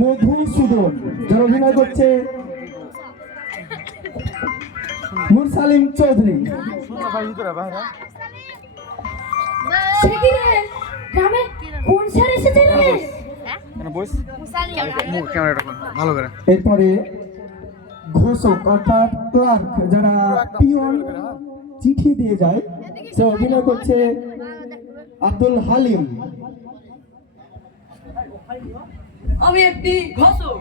মধুসূদন, যার অভিনয় করছে মুরসালিম চৌধুরী। গ্রামে কোন স্যার এসেছে রে? এরপরে ঘোষক অর্থাৎ ক্লার্ক, যারা পিয়ন চিঠি দিয়ে যায়, সে অভিনয় করছে আব্দুল হালিম। আমি একটি ঘোষক।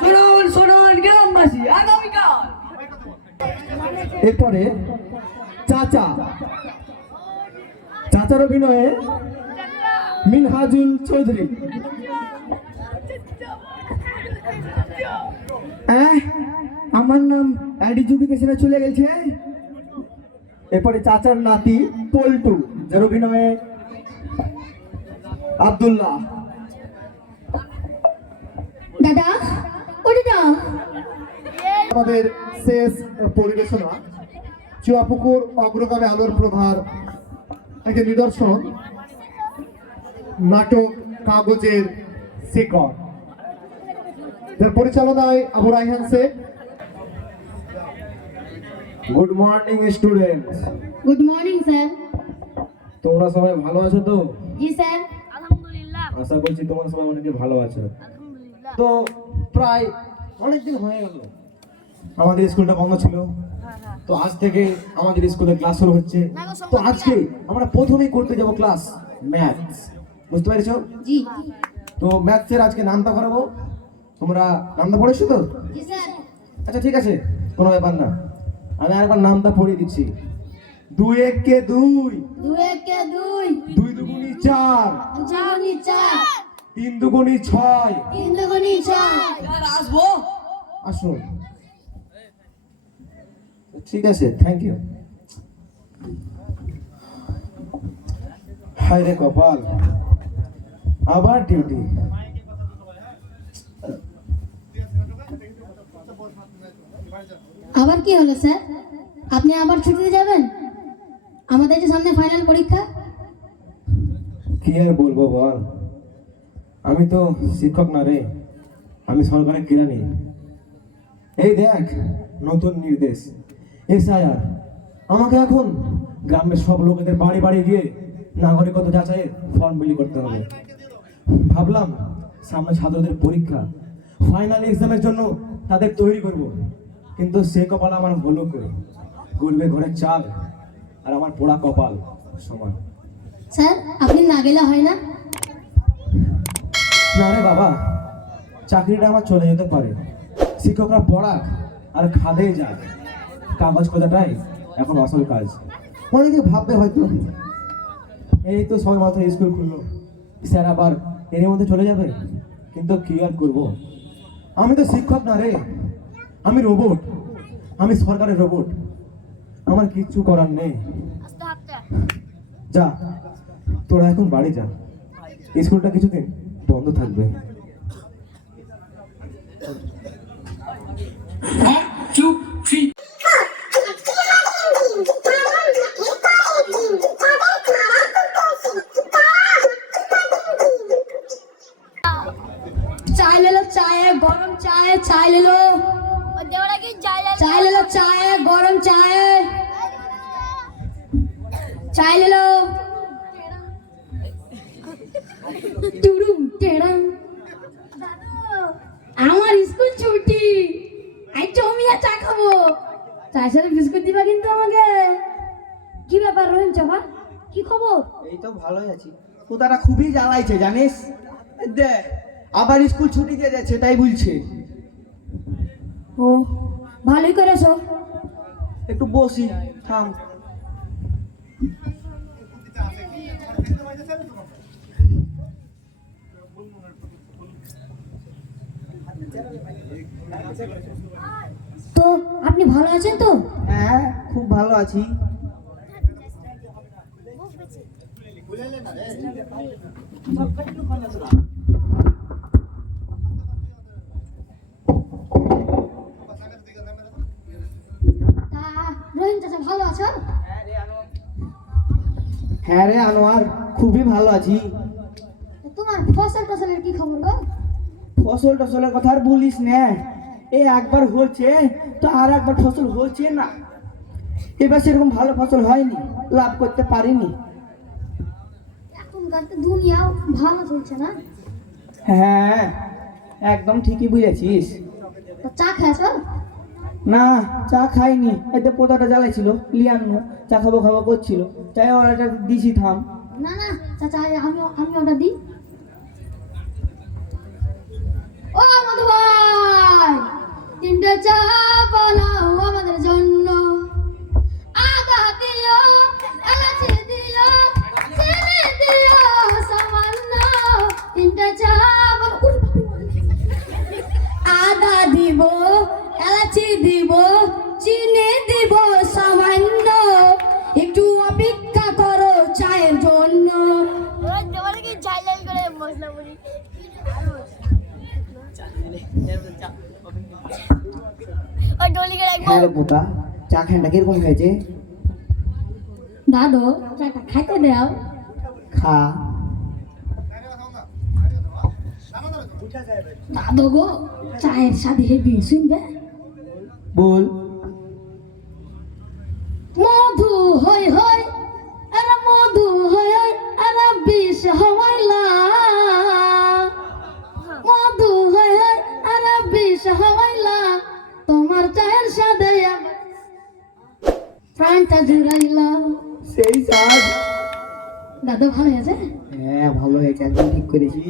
শুনুন শুনুন গ্রামবাসী, আগামীকাল এরপরে চাচা, চাচার অভিনয়ে মিনহাজুল চৌধুরী। আমার নাম এডুকেশনে চলে গেছে। এরপরে চাচার নাতি পল্টু, যার অভিনয়ে আব্দুল্লাহ। দাদা, ও দাদা, আমাদের শেষ পরিবেশনা চুয়াপুকুর অগ্রগামী আলোর প্রভার একটি নিদর্শন নাটক কাগজের শিকড়, যার পরিচালনায় Abu Raihan Sheikh. Good morning students. Good morning sir. তোমরা সবাই ভালো আছো তো? জি স্যার। আলহামদুলিল্লাহ। আশা করছি তোমরা সবাই অনেকে ভালো আছো। আলহামদুলিল্লাহ। তো প্রায় অনেকদিন হয়ে গেল আমাদের স্কুলটা বন্ধ ছিল, তো আজ থেকে আমাদের স্কুলে ক্লাস শুরু হচ্ছে। তো আজকে আমরা প্রথমেই করতে যাব ক্লাস ম্যাথস, বুঝতে পেরেছো? জি। তো ম্যাথসের আজকে নামটা করাবো। তোমরা নামটা পড়েছো তো? জি স্যার। আচ্ছা ঠিক আছে, কোনো ব্যাপার না। আমি আরেকবার নামটা পড়িয়ে দিচ্ছি। 2 1 কে 2, 2 1 কে 2, 2 দুগুণী 4, 4 গুণি 4, 3 দুগুণী 6। 3 দুগুণি 6। এবার আসবো। আসুন। ঠিক আছে, থ্যাংক ইউ। হায় রে কপাল, আবার ডিউটি। আবার কি হলো স্যার? আপনি আবার ছুটিতে যাবেন? আমাদের যে সামনে ফাইনাল পরীক্ষা। কি আর বলবো বল, আমি তো শিক্ষক না রে, আমি সরকারের কেরানি। এই দেখ নতুন নির্দেশ এসআইআর, আমাকে এখন গ্রামের সব লোকেদের বাড়ি বাড়ি গিয়ে নাগরিকত্ব যাচাইয়ের ফর্ম বিলি করতে হবে। ভাবলাম সামনে ছাত্রদের পরীক্ষা, ফাইনাল এক্সামের জন্য তাদের তৈরি করব, কিন্তু সে কপাল আমার হলো করে। গড়বে ঘরের চাল আর আমার পোড়া কপাল সমান। স্যার, আপনি না গেলে হয় না? না রে বাবা, চাকরিটা আমার চলে যেতে পারে, শিক্ষকরা পড়াক আর খাদেই যাক, কাগজ খোঁজাটাই এখন আসল কাজ। অনেকে ভাববে হয়তো এই তো সবাই মাত্র স্কুল খুললো, স্যার আবার এর মধ্যে চলে যাবে, কিন্তু কি আর করবো, আমি তো শিক্ষক না রে, আমি রোবট, আমি সরকারের রোবট, আমার কিচ্ছু করার নেই। যা তোরা এখন বাড়ি যা, স্কুলটা কিছুদিন বন্ধ থাকবে। চাय ले लो, चाय गरम चाय, चाय ले लो। चाय ले लो, चाय गरम चाय, चाय ले लो। টুরুম টেরাম। আমার স্কুল ছুটি, আই চমিয়া চা খাবো, চায়ের সাথে বিস্কুট দিবা কিন্তু আমাকে। কি ব্যাপার রহিম চাপা, কি খবর? এই তো ভালোই আছি। তোতারা খুবই জ্বালাইছে জানিস, দেখ আবার স্কুল ছুটি দিয়ে যাচ্ছে তাই বলছে। ও ভালোই করেছো। একটু বসি থাম। তো আপনি ভালো আছেন তো? হ্যাঁ খুব ভালো আছি। রহিম চাচা ভালো আছো? হ্যাঁ রে আনোয়ার, খুবই ভালো আছি। তোমার ফসল টসলের কি খবর গো? ফসল টসলের কথা আর বলিস না, এই একবার হচ্ছে তো আর একবার ফসল হচ্ছে না। এবার সেরকম ভালো ফসল হয়নি, লাভ করতে পারিনি। এখনকার তো দুনিয়াও ভালো চলছে না। হ্যাঁ, একদম ঠিকই বুঝেছিস। তা চা খেয়েছো? না, চা খাইনি, এতে পোতাটা জ্বালাইছিল, লিয়ানো চা খাবো খাবো করছিল, তাই ওরা একটা দিছি থাম। না না চাচা, আমি অর্ডার দিই। ও মধু ভাই, 3টে চা বানাও আমাদের জন্য। আদা দিও, এলাচি দিও, চিনি দিও সামান্য। 3টে চা আদা দিব, এলাচি দিব, চিনি দিব সামান্য। একটু অপেক্ষা করো চায়ের জন্য। হ্যাঁ রে পোতা, চা খানটা কিরকম হয়েছে? দাদু চাটা খাইতে দাও। খা। দাদু গো, চায়ের সাথে হেবি শুনবে? বল। মধু হই হই, আরে মধু হই হই, আরে বিষ হওয়াইলা। মধু হই হই, আরে বিষ হওয়াইলা। তোমার চায়ের সাথে প্রাণটা জুড়াইলা। সেই স্বাদ। দাদু ভালো আছে? হ্যাঁ ভালো হয়েছে, একদম ঠিক করেছি।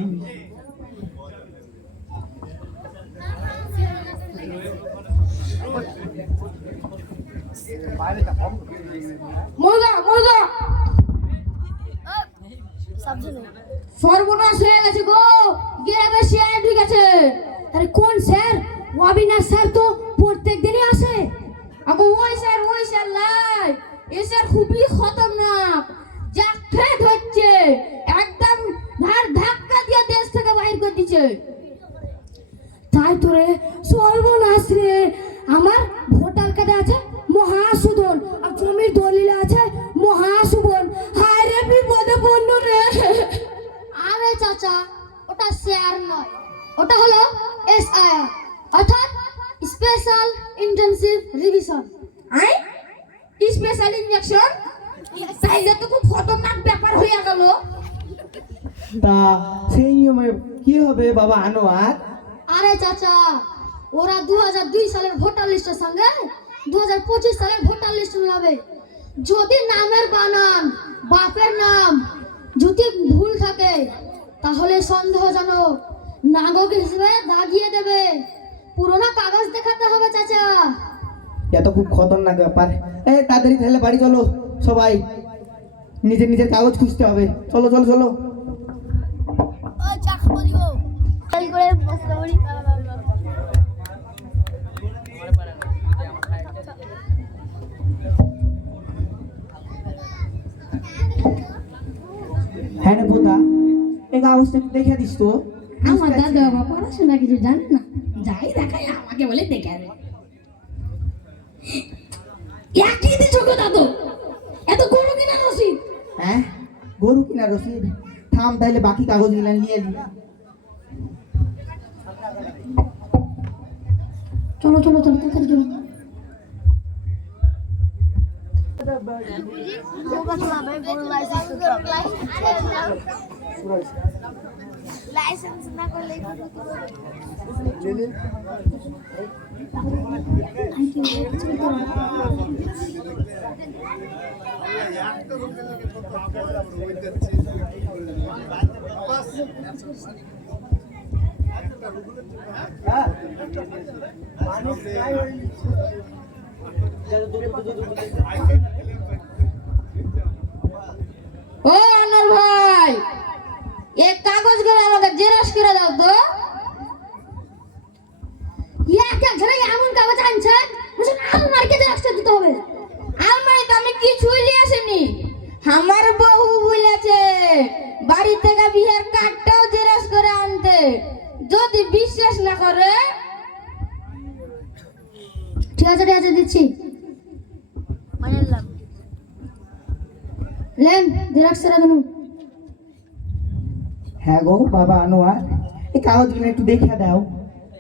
মুরগা মুরগা সর্বনাশ হয়ে গেছে গো, গ্রামে শেয়ার ঢুকেছে। আরে কোন স্যার? অবিনাশ স্যার তো প্রত্যেক দিনই আসে। আগো ওই স্যার লাই, এ স্যার খুবই খতরনাক, জাফে ধরছে একদম, ধার ধাক্কা দিয়ে দেশ থেকে বাইর করে দিচ্ছে। তাই তোরে সর্বনাশ রে। আমার ভোটার কার্ডে আছে মহাসুদন, আর জমির দলিলে আছে মহাসুবন। হায় রে বিপদে পড়ল রে। আরে চাচা, ওটা শেয়ার নয়, ওটা হলো এসআইআর, অর্থাৎ special intensive revision. I special injection, তাইলে তো খুব খতরনাক ব্যাপার হয়ে গেল। তা সেই নিয়মে কি হবে বাবা আনোয়ার? আরে চাচা, ওরা 2002 সালের ভোটার লিস্টের সঙ্গে 2025 সালের ভোটার লিস্ট মিলাবে। যদি নামের বানান, বাপের নাম যদি ভুল থাকে, তাহলে সন্দেহজনক নাগরিক হিসেবে দাগিয়ে দেবে। পুরোনো কাগজ দেখাতে হবে চাচা। এত খুব খতরনাক ব্যাপার। তাড়াতাড়ি তাহলে বাড়ি চলো সবাই, নিজের নিজের কাগজ খুঁজতে হবে। চলো চলো চলো। হ্যাঁ রে পোতা, এই কাগজটা একটু দেখে দিস তো। আমার দাদা বাবা পড়াশোনা কিছু জানে না, যাই দেখায় আমাকে বলে দেখে আরে একই দিছো গো দাদু, এত গরু কিনা রসিদ। হ্যাঁ, গরু কিনা রসিদ? থাম তাহলে বাকি কাগজ গুলা নিয়ে নি। চলো চলো চলো তাড়াতাড়ি চলো। লাইসেন্স না করলে ও আনোয়ার ভাই, এই কাগজগুলো আমাকে জেরক্স করে দাও তো। এক এক ঝরে এমন কাগজ আনছে, বুঝুন আলমারিকে জেরক্স দিতে হবে। আলমারিতে আমি কিছুই নিয়ে আসিনি, আমার বউ বলেছে বাড়ি থেকে বিয়ের কার্ডটাও জেরক্স করে আনতে। যদি বিশ্বাস না করে, ঠিক আছে দিচ্ছি। লেন জেরক্স করে দেন। হ্যাঁ গো বাবা আনোয়ার, এই কাগজগুলো একটু দেখে দাও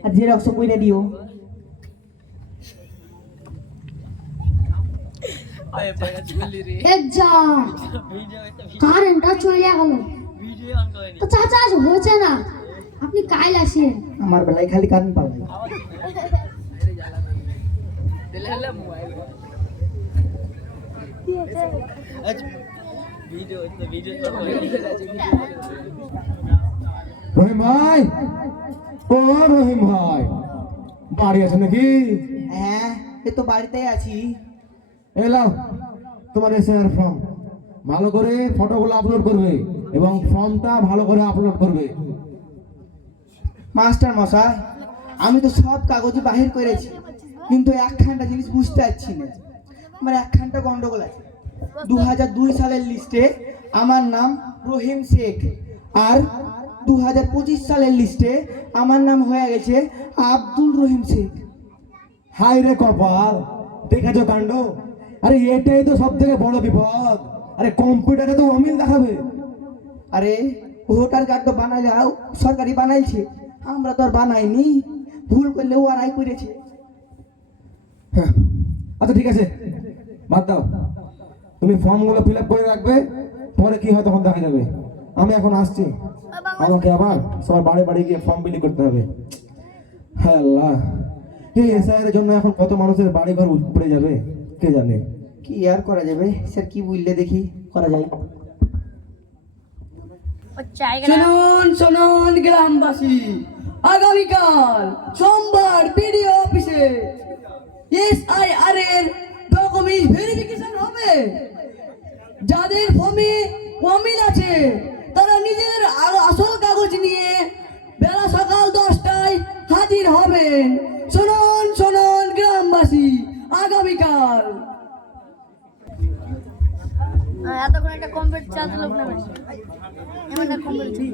আর জেরক্সও করে দিও। এক যা কারেন্টটা চলে গেল। তো চাচা আজ হয়েছে না, আপনি কাইল আসেন। আমার বেলায় খালি কারেন্ট পাবে। রহিম ভাই, ও রহিম ভাই, বাড়ি আছে নাকি? হ্যাঁ, এই তো বাড়িতেই আছি। এলাও তোমার এসআইআর ফর্ম, ভালো করে ফটোগুলো আপলোড করবে এবং ফর্মটা ভালো করে আপলোড করবে। মাস্টার মশাই, আমি তো সব কাগজে বাহির করেছি, কিন্তু একখানটা জিনিস বুঝতে পারছি না। আমার একখানটা গন্ডগোল আছে। 2002 সালের লিস্টে আমার নাম রহিম শেখ, আর 2025 সালের লিস্টে আমার নাম হয়ে গেছে আব্দুল রহিম শেখ। হাই রে কপাল, দেখেছো কাণ্ড? আরে এটাই তো সব থেকে বড় বিপদ। আরে কম্পিউটারে তো অমিল দেখাবে। আরে ভোটার কার্ড তো বানাইলাও, সরকারি বানাইছে, আমরা তো আর বানাইনি। ভুল করলে ও আর আই করেছে। হ্যাঁ, আচ্ছা ঠিক আছে, বাদ দাও। তুমি ফর্মগুলো ফিল আপ করে রাখবে, পরে কি হয় তখন দেখা যাবে। আমি এখন আসছি, আমাকে আবার সবার বাড়ি বাড়ি গিয়ে ফর্ম বিলি করতে হবে। হ্যাঁ আল্লাহ, এই এসআইআর এর জন্য এখন কত মানুষের বাড়ি ঘর উপড়ে যাবে কে জানে। কি আর করা যাবে স্যার, কি বুঝলে দেখি করা যায়। শুনুন শুনুন গ্রামবাসী, আগামীকাল সোমবার বিডিও অফিসে এসআইআর এর ডকুমেন্ট ভেরিফিকেশন হবে। যাদের ফর্মে অমিল আছে তারা নিজেদের আসল কাগজ নিয়ে বেলা সকাল 10টায় হাজির হবেন। শুনুন শুনুন গ্রামবাসী, আগামীকাল। এতক্ষণ একটা কম্পিউটার চালালো না, এমন একটা কম্পিউটার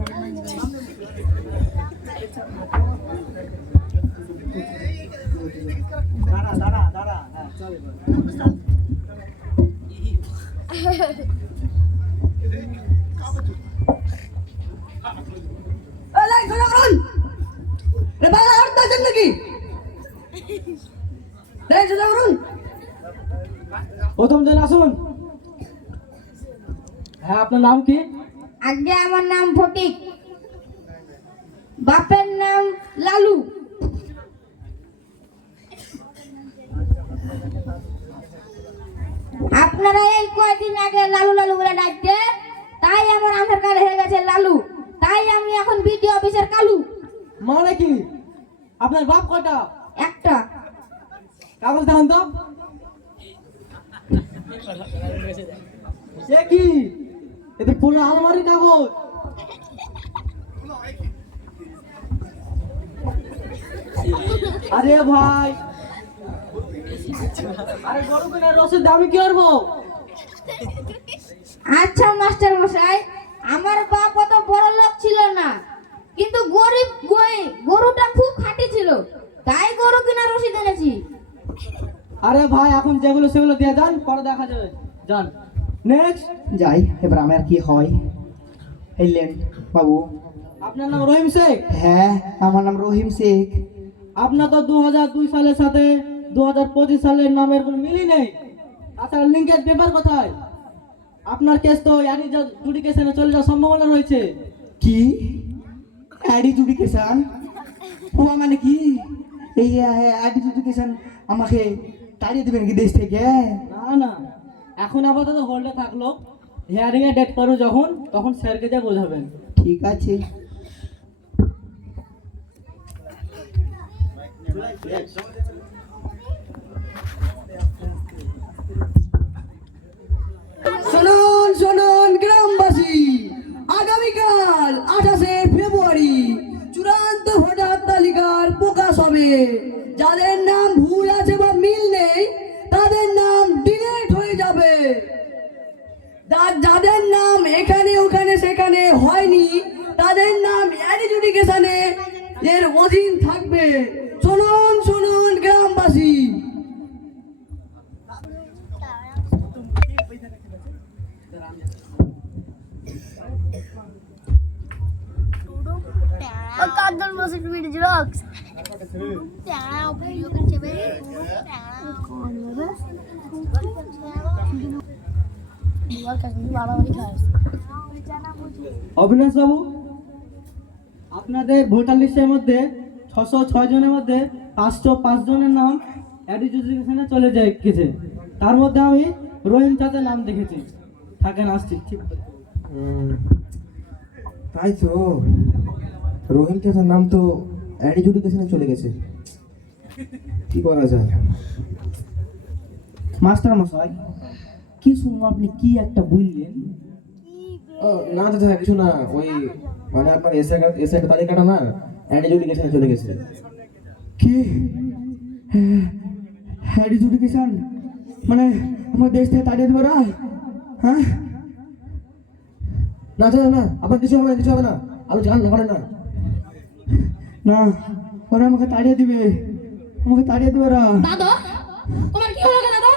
প্রথম জন আসুন। হ্যাঁ, আপনার নাম কি? আগে আমার নাম ফটিক, বাপের নাম লালু। আপনারা এই কয়েকদিন আগে লালু লালু বলে ডাকতে, তাই আমার আধার কার্ড হয়ে গেছে লালু, তাই আমি এখন বিডিও অফিসের কালু। মানে কি? আপনার বাপ কয়টা? একটা। কাগজ দেখান তো। সে কি? এটা পুরো আলমারির কাগজ। আরে ভাই, আরে গরু কেনার রসের দামি কি করবো? আচ্ছা মাস্টার মশাই, আমার বাপ অত বড় লোক ছিল না, কিন্তু গরিব গরুটা খুব খাঁটি ছিল, তাই গরু কিনা রসিদ এনেছি। আরে ভাই, এখন যেগুলো সেগুলো দিয়ে যান, পরে দেখা যাবে। যান নেক্সট। যাই, এবার আমার কি হয়। এলেন বাবু। আপনার নাম রহিম শেখ? হ্যাঁ, আমার নাম রহিম শেখ। আপনার তো 2002 সালের সাথে 2025 সালের নামের কোনো মিলই নেই। তাছাড়া লিঙ্কের পেপার কোথায়? আপনার কেস তো অ্যাডিজুডিকেশনে চলে যাওয়ার সম্ভাবনা রয়েছে। কি অ্যাডিজুডিকেশন? ও মানে কি এই অ্যাডিজুডিকেশন আমাকে তাড়িয়ে দেবেন কি দেশ থেকে? না না, এখন আপাতত হোল্ডে থাকলো। হিয়ারিং এর ডেট করো যখন, তখন স্যারকে যা বোঝাবেন। ঠিক আছে। শুনুন শুনুন গ্রামবাসী, আগামীকাল 28শে ফেব্রুয়ারি চূড়ান্ত ভোটার তালিকার প্রকাশ হবে। যাদের নাম ভুল আছে বা মিল নেই তাদের নাম ডিলিট হয়ে যাবে। যাদের নাম এখানে ওখানে সেখানে হয়নি তাদের নাম অ্যাডিজুডিকেশনে এর অধীন থাকবে। শুনুন শুনুন গ্রামবাসী। ও একদম বসে ভিডিও জোকস ভিডিও করছে বে কোন হবে দুবার কাছে বাড়াবাড়ি খায় অবিনাশ বাবু, আপনাদের ভোটার লিস্টের মধ্যে 606 জনের মধ্যে 505 জনের নাম এডুকেশনে চলে গেছে। তার মধ্যে আমি রহিম চাঁদের নাম দেখেছি। থাকেন, আসছি। ঠিক তাই তো, রহিম চাচার নাম তো এডুকেশনে চলে গেছে, কি করা যায়? মাস্টার মশাই, কি শুনবো, আপনি কি একটা বললেন? ও না চাচা, কিছু না, ওই মানে আপনার এসআই তালিকাটা না এডুকেশনে চলে গেছে। কি এডুকেশন মানে আমার দেশ থেকে তাড়িয়ে দেবো না? হ্যাঁ না চাচা না, আপনার কিছু হবে না, কিছু হবে না, আপনি জান না করেন না। না, ওরা আমাকে তাড়িয়ে দিবে, আমাকে তাড়িয়ে দেবে ওরা। দাদা তোমার কি হলো দাদা?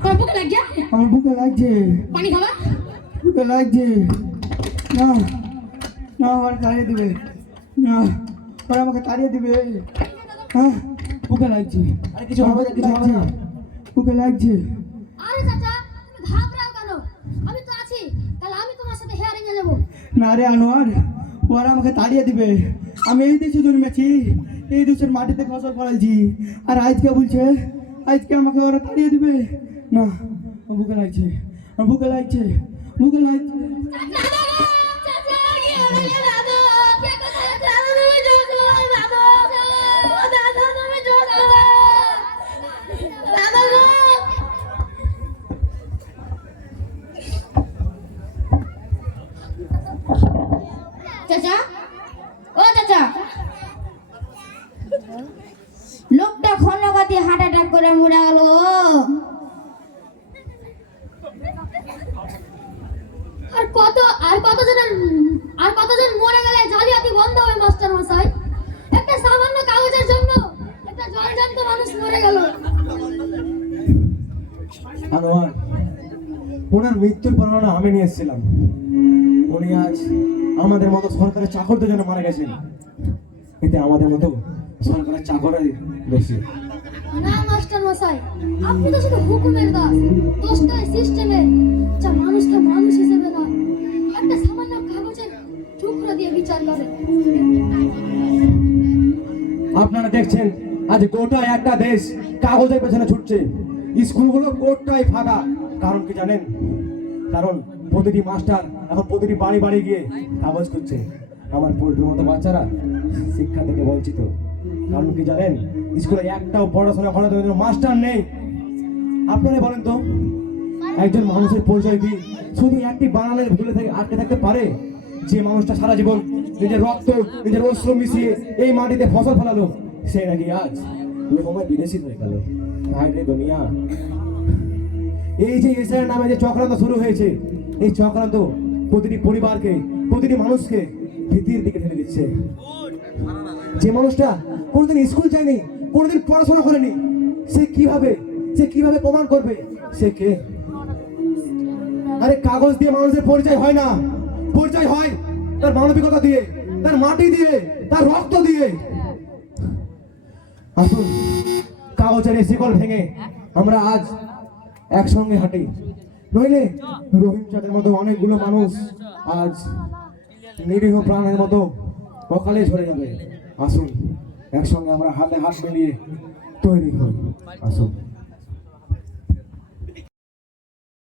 তোমার বুকে লাগছে? আমার বুকে লাগছে, পানি খাবা? বুকে লাগছে। না না, ওরা তাড়িয়ে দিবে, না ওরা আমাকে তাড়িয়ে দিবে। হ্যাঁ, বুকে লাগছে, আরে কিছু হবে না, কিছু হবে না। বুকে লাগছে। আরে চাচা তুমি ঘাবড়াও কেন? আমি তো আছি, তাহলে আমি তোমার সাথে হেয়ারিং এ যাবো। না রে আনোয়ার, ওরা আমাকে তাড়িয়ে দিবে। আমি এই দেশে জন্মেছি, এই দেশের মাটিতে ফসল ফলাইছি, আর আজকে বলছে আজকে আমাকে ওরা তাড়িয়ে দিবে। না, আমার বুকে লাগছে, আমার বুকে লাগছে, বুকে লাগছে। চাচা, ও চাচা, লোকটা খন্ডকাতি হার্ট অ্যাটাক করে মরে গেল। আর কতজন মরে গেলে জালিয়াতি বন্ধ হবে মাস্টার মশাই? একটা সামান্য কাগজের জন্য একটা জলজান্ত মানুষ মরে গেল। আনোয়ার, ওনার মৃত্যুর বর্ণনা আমি নিয়ে এসেছিলাম। উনি আজ আমাদের মতো সরকারের চাকরদের জন্য মারা গেছেন। এতে আমাদের মতো সরকারের চাকরের বেশি। না মাস্টার মশাই, আপনি তো শুধু হুকুমের দাস, দোষটা সিস্টেমের, যা মানুষকে মানুষ হিসেবে নয় একটা সামান্য কাগজের টুকরো দিয়ে বিচার করে। আপনারা দেখছেন আজ গোটা একটা দেশ কাগজের পেছনে ছুটছে, স্কুলগুলো কোটটাই ফাঁকা। কারণ কি জানেন? কারণ প্রতিটি মাস্টার এখন প্রতিটি বাড়ি বাড়ি গিয়ে কাগজ খুঁজছে। আমার পোল্ট্রির মতো বাচ্চারা শিক্ষা থেকে বঞ্চিত। কারণ কি জানেন? স্কুলে একটাও পড়াশোনা করার জন্য মাস্টার নেই। আপনারা বলেন তো, একজন মানুষের পরিচয় কি শুধু একটি বানানের ভুলে থেকে আটকে থাকতে পারে? যে মানুষটা সারা জীবন নিজের রক্ত, নিজের অশ্র মিশিয়ে এই মাটিতে ফসল ফলালো, সে নাকি আজ সময় বিদেশি হয়ে গেল। হায় রে দুনিয়া! এই যে এসআইয়ের নামে যে চক্রান্ত শুরু হয়েছে, এই চক্রান্ত প্রতিটি পরিবারকে, প্রতিটি মানুষকে ভীতির দিকে ঠেলে দিচ্ছে। যে মানুষটা কোনোদিন স্কুল যায়নি, কোনোদিন পড়াশোনা করেনি, সে কিভাবে প্রমাণ করবে সে কে? আরে কাগজ দিয়ে মানুষের পরিচয় হয় না, পরিচয় হয় তার মানবিকতা দিয়ে, তার মাটি দিয়ে, তার রক্ত দিয়ে। আসুন কাগজের এই শিকল ভেঙে আমরা আজ একসঙ্গে হাঁটি, নইলে রহিম চাঁদের মতো অনেকগুলো মানুষ আজ নিরীহ প্রাণের মতো অকালে ঝরে যাবে। আসুন একসঙ্গে আমরা হাতে হাত মিলিয়ে তৈরি হই। আসুন।